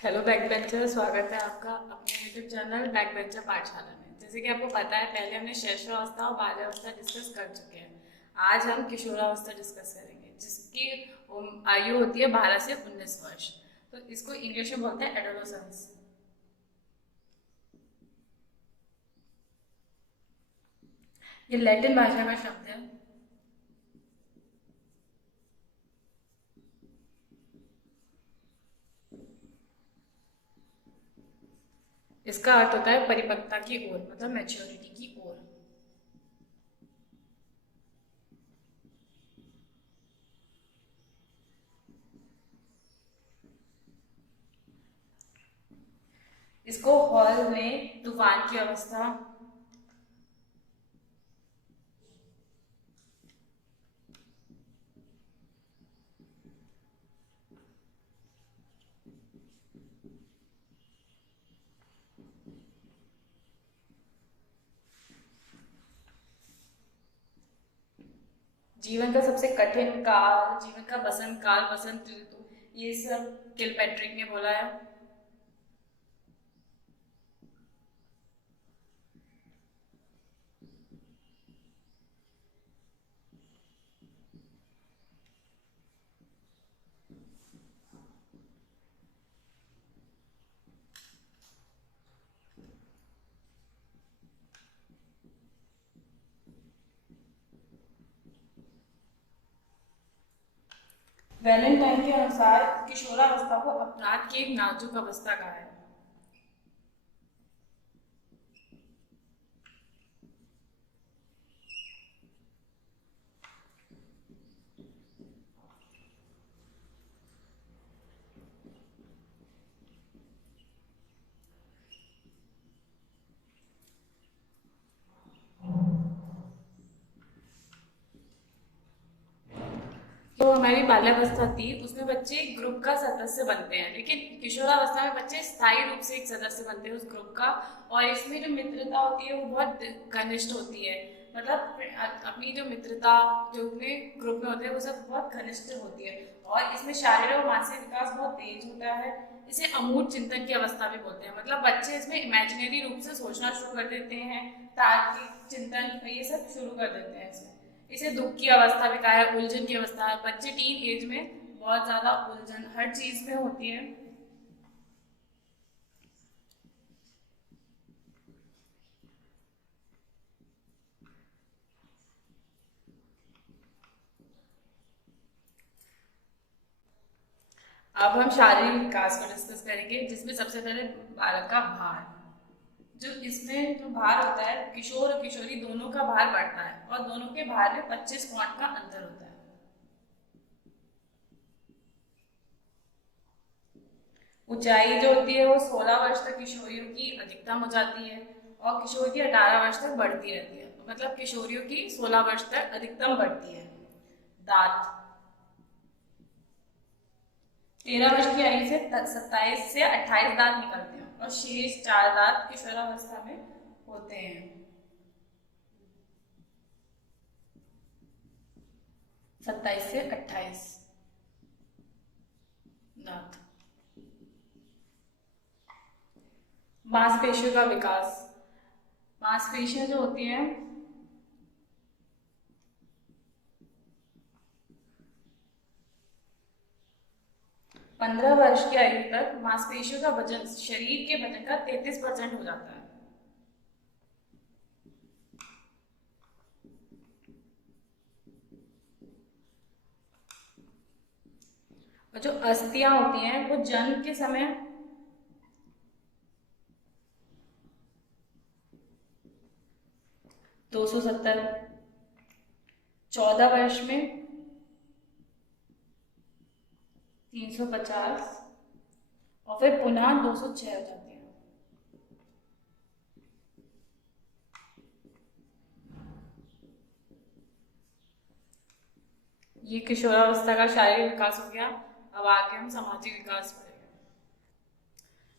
Hello back bencher, स्वागत है आपका अपने यूट्यूब चैनल बैक बेंचर पाठशाला में। जैसे कि आपको पता है, पहले हमने शैशवावस्था और बाल्यावस्था डिस्कस कर चुके हैं। आज हम किशोरावस्था डिस्कस करेंगे, जिसकी आयु होती है 12 से 19 वर्ष। तो इसको इंग्लिश में बोलते हैं एडोलसेंस। ये लैटिन भाषा का शब्द है। इसका अर्थ होता है परिपक्वता की ओर, मतलब मैच्योरिटी की ओर। इसको हॉल में तूफान की अवस्था, जीवन का सबसे कठिन काल, जीवन का बसंत काल, बसंत ऋतु, ये सब किलपैट्रिक ने बोला है। वैलेंटाइन के अनुसार किशोरावस्था को अपराध की एक नाजुक अवस्था कहा है। जो हमारी बाल्यावस्था थी, उसमें बच्चे एक ग्रुप का सदस्य बनते हैं, लेकिन किशोरावस्था में बच्चे स्थायी रूप से एक सदस्य बनते हैं उस ग्रुप का। और इसमें जो मित्रता होती है वो बहुत घनिष्ठ होती है। मतलब अपनी जो मित्रता, जो अपने ग्रुप में होते हैं, वो सब बहुत घनिष्ठ होती है। और इसमें शारीरिक और मानसिक विकास बहुत तेज होता है। इसे अमूर्त चिंतन की अवस्था भी बोलते हैं। मतलब बच्चे इसमें इमेजिनरी रूप से सोचना शुरू कर देते हैं, तार्किक चिंतन ये सब शुरू कर देते हैं इसमें। इसे दुख की अवस्था भी कहा है, उलझन की अवस्था। बच्चे टीन एज में बहुत ज्यादा उलझन हर चीज में होती है। अब हम शारीरिक विकास को डिस्कस करेंगे, जिसमें सबसे पहले बालक का भार। जो इसमें जो भार होता है, किशोर और किशोरी दोनों का भार बढ़ता है, और दोनों के भार में 25 पॉइंट का अंतर होता है। ऊंचाई जो होती है वो 16 वर्ष तक किशोरियों की अधिकतम हो जाती है, और किशोर की 18 वर्ष तक बढ़ती रहती है। मतलब किशोरियों की 16 वर्ष तक अधिकतम बढ़ती है। दांत 13 वर्ष की आयु से 27 से 28 दांत निकलते हैं, और शेष 4 दांत किशोरावस्था में होते हैं। 27 से 28 दांत। मांसपेशियों का विकास। मांसपेशियां जो होती हैं, 15 वर्ष की आयु तक मांसपेशियों का वजन शरीर के वजन का 33% हो जाता है। और जो अस्थियां होती हैं वो जन्म के समय 270, 14 वर्ष में 350, और फिर पुनः 206 हो जाती है। ये किशोरावस्था का शारीरिक विकास हो गया। अब आगे हम सामाजिक विकास पढ़ेंगे।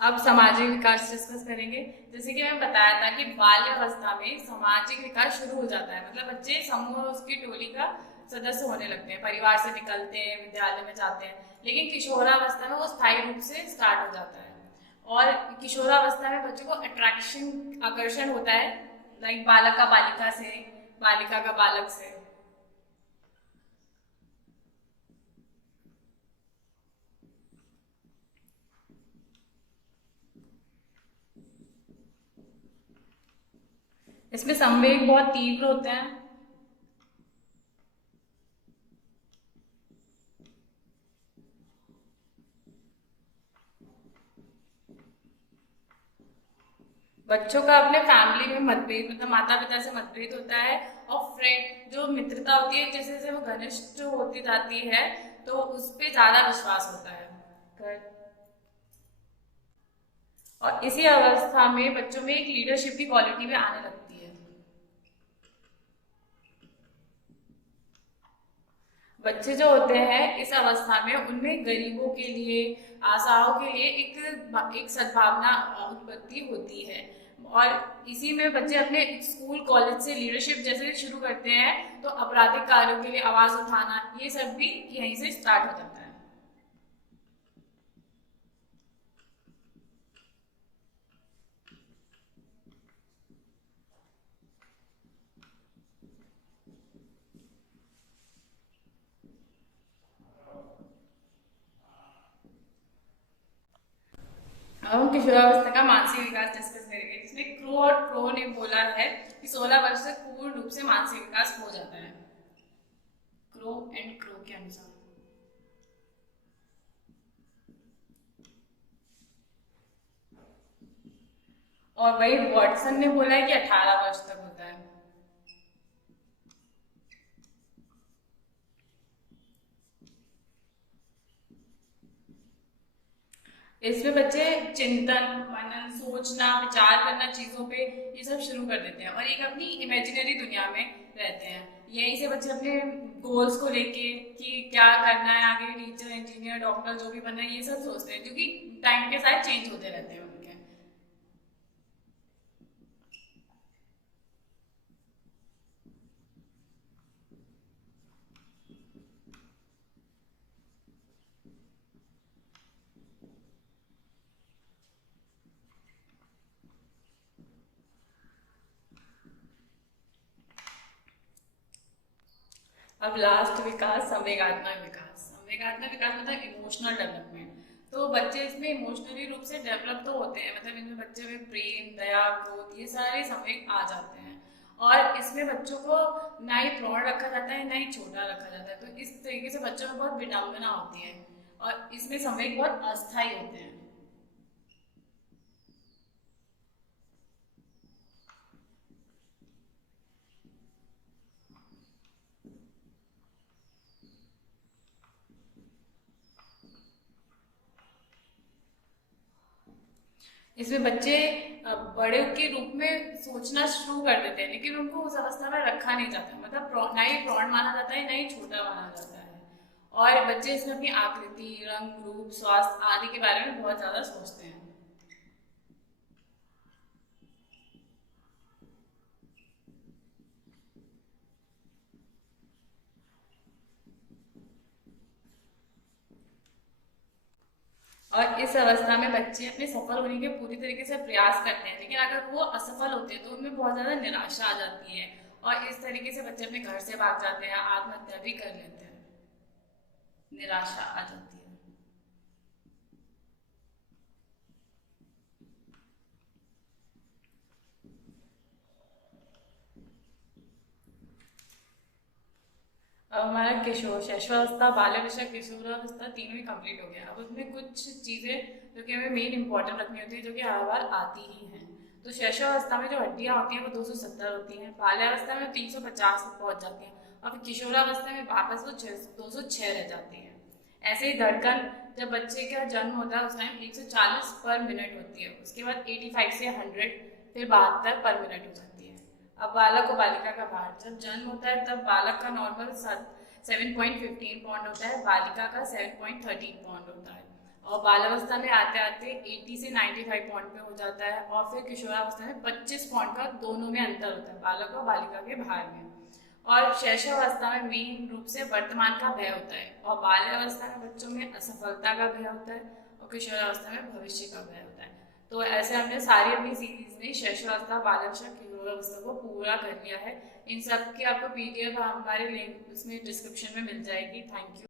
अब सामाजिक विकास डिस्कस करेंगे। जैसे कि मैं बताया था कि बाल्यावस्था में सामाजिक विकास शुरू हो जाता है, मतलब बच्चे समूह और उसकी टोली का सदस्य होने लगते हैं, परिवार से निकलते हैं, विद्यालय में जाते हैं। लेकिन किशोरावस्था में वो स्थायी रूप से स्टार्ट हो जाता है। और किशोरावस्था में बच्चों को अट्रैक्शन, आकर्षण होता है, लाइक बालक का बालिका से, बालिका का बालक से। इसमें संवेग बहुत तीव्र होते हैं। बच्चों का अपने फैमिली में मतभेद, मतलब माता पिता से मतभेद होता है। और फ्रेंड जो मित्रता होती है, जैसे जैसे वो घनिष्ठ होती जाती है, तो उस पे ज्यादा विश्वास होता है। Correct. और इसी अवस्था में बच्चों में एक लीडरशिप की क्वालिटी भी आने लगती है। बच्चे जो होते हैं इस अवस्था में, उनमें गरीबों के लिए, आशाओं के लिए एक सद्भावना उत्पत्ति होती है। और इसी में बच्चे अपने स्कूल कॉलेज से लीडरशिप जैसे शुरू करते हैं, तो आपराधिक कार्यों के लिए आवाज उठाना, ये सब भी यहीं से स्टार्ट हो जाता है। अब हम किशोरावस्था का मानसिक विकास डिस्कस करेंगे, जिसमें क्रो और प्रो ने बोला है कि 16 वर्ष तक पूर्ण रूप से मानसिक विकास हो जाता है, क्रो एंड क्रो के अनुसार। और वही वॉटसन ने बोला है कि 18 वर्ष तक होता है। इसमें बच्चे चिंतन, मनन, सोचना, विचार करना चीजों पे, ये सब शुरू कर देते हैं और एक अपनी इमेजिनरी दुनिया में रहते हैं। यहीं से बच्चे अपने गोल्स को लेके कि क्या करना है आगे, टीचर, इंजीनियर, डॉक्टर, जो भी बनना है, ये सब सोचते हैं, क्योंकि टाइम के साथ चेंज होते रहते हैं उनके। अब लास्ट विकास, संवेगात्मक विकास। संवेगात्मक विकास मतलब इमोशनल डेवलपमेंट। तो बच्चे इसमें इमोशनली रूप से डेवलप तो होते हैं, मतलब इनमें बच्चे में प्रेम, दया, क्रोध, ये सारे संवेग आ जाते हैं। और इसमें बच्चों को ना ही प्रौढ़ रखा जाता है, ना ही छोटा रखा जाता है, तो इस तरीके से बच्चों में बहुत विडंबना होती है। और इसमें संवेग बहुत अस्थायी होते हैं। इसमें बच्चे बड़े के रूप में सोचना शुरू कर देते हैं, लेकिन उनको उस अवस्था में रखा नहीं जाता, मतलब ना ही प्रौढ़ माना जाता है, ना ही छोटा माना जाता है। और बच्चे इसमें अपनी आकृति, रंग, रूप, स्वास्थ्य आदि के बारे में बहुत ज्यादा सोचते हैं। और इस अवस्था में बच्चे अपने सफल होने के पूरी तरीके से प्रयास करते हैं, लेकिन अगर वो असफल होते हैं तो उनमें बहुत ज्यादा निराशा आ जाती है। और इस तरीके से बच्चे अपने घर से भाग जाते हैं, आत्महत्या भी कर लेते हैं, निराशा आ जाती है। अब हमारा किशोर, शैशवावस्था, बाल्यावस्था, किशोरावस्था तीनों ही कंप्लीट हो गया। अब उसमें कुछ चीजें जो कि हमें मेन इंपॉर्टेंट रखनी होती है, जो कि हर बार आती ही हैं। तो शैशवावस्था में जो हड्डियां होती हैं वो 270 होती हैं, बाल्यावस्था में 350 तक पहुंच जाती हैं, और फिर किशोरावस्था में वापस वो 206 रह जाती है। ऐसे ही धड़कन, जब बच्चे का जन्म होता है उस टाइम 140 पर मिनट होती है, उसके बाद 85 से 100, फिर 72 पर मिनट हो जाती है। अब बालक और बालिका का भार, जब जन्म होता है तब बालक का नॉर्मल 7.15 पाउंड होता है, बालिका का 7.13 पाउंड होता है। और बालावस्था में आते आते 80 से 95 पॉइंट पे हो जाता है, और फिर किशोरावस्था में 25 पॉइंट का दोनों में अंतर होता है, बालक और बालिका के भार में। और शैशवावस्था में मेन रूप से वर्तमान का भय होता है, और बाल्यावस्था में बच्चों में असफलता का भय होता है, और किशोरावस्था में भविष्य का भय होता है। तो ऐसे हमने सारी अपनी सीरीज में शैशवावस्था, बाल्यावस्था, किशोरावस्था को पूरा कर लिया है। इन सब की आपको पीडीएफ हमारे लिंक उसमें डिस्क्रिप्शन में मिल जाएगी। Thank you.